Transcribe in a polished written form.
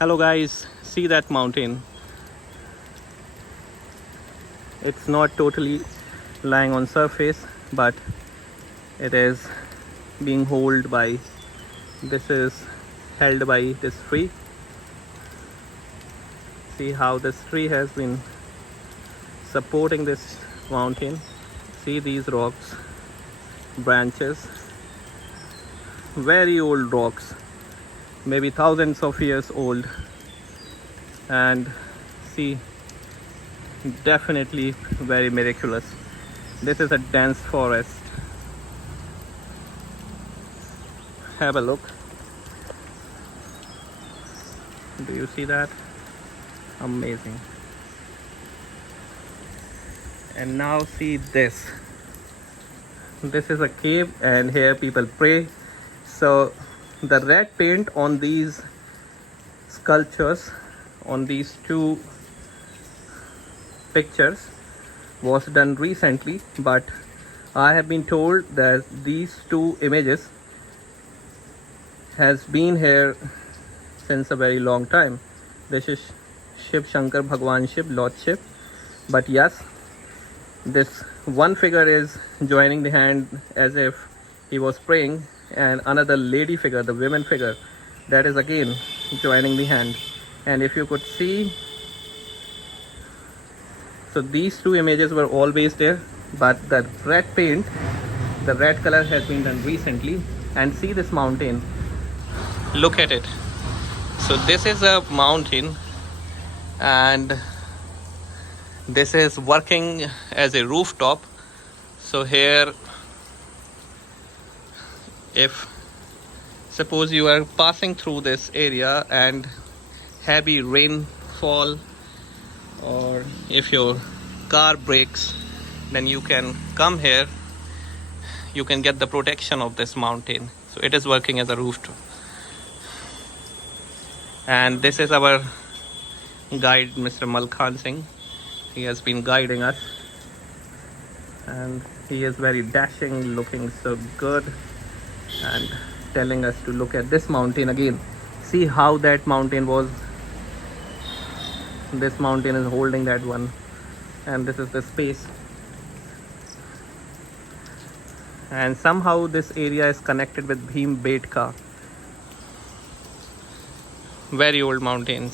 Hello guys, see that mountain? It's not totally lying on surface, but it is being held by, this is held by this tree. See how this tree has been supporting this mountain. See these rocks, branches, very old rocks, maybe thousands of years old. And see, definitely very miraculous. This is a dense forest. Have a look. Do you see that? Amazing. And now see this. This is a cave and here people pray. So the red paint on these sculptures, on these two pictures, was done recently, but I have been told that these two images has been here since a very long time. This is Shiv Shankar Bhagwan Shiv, Lord Shiv. But yes, this one figure is joining the hand as if he was praying, and another lady figure, the women figure, that is again joining the hand. And if you could see, so these two images were always there, but the red paint, the red color has been done recently. And see this mountain, look at it. So this is a mountain and this is working as a rooftop. So here, if suppose you are passing through this area and heavy rainfall, or if your car breaks, then you can come here, you can get the protection of this mountain. So it is working as a rooftop. And this is our guide, Mr. Malkhan Singh. He has been guiding us and he is very dashing, looking so good, and telling us to look at this mountain again. See how that mountain was, this mountain is holding that one, and this is the space. And somehow this area is connected with Bhimbetka, very old mountains.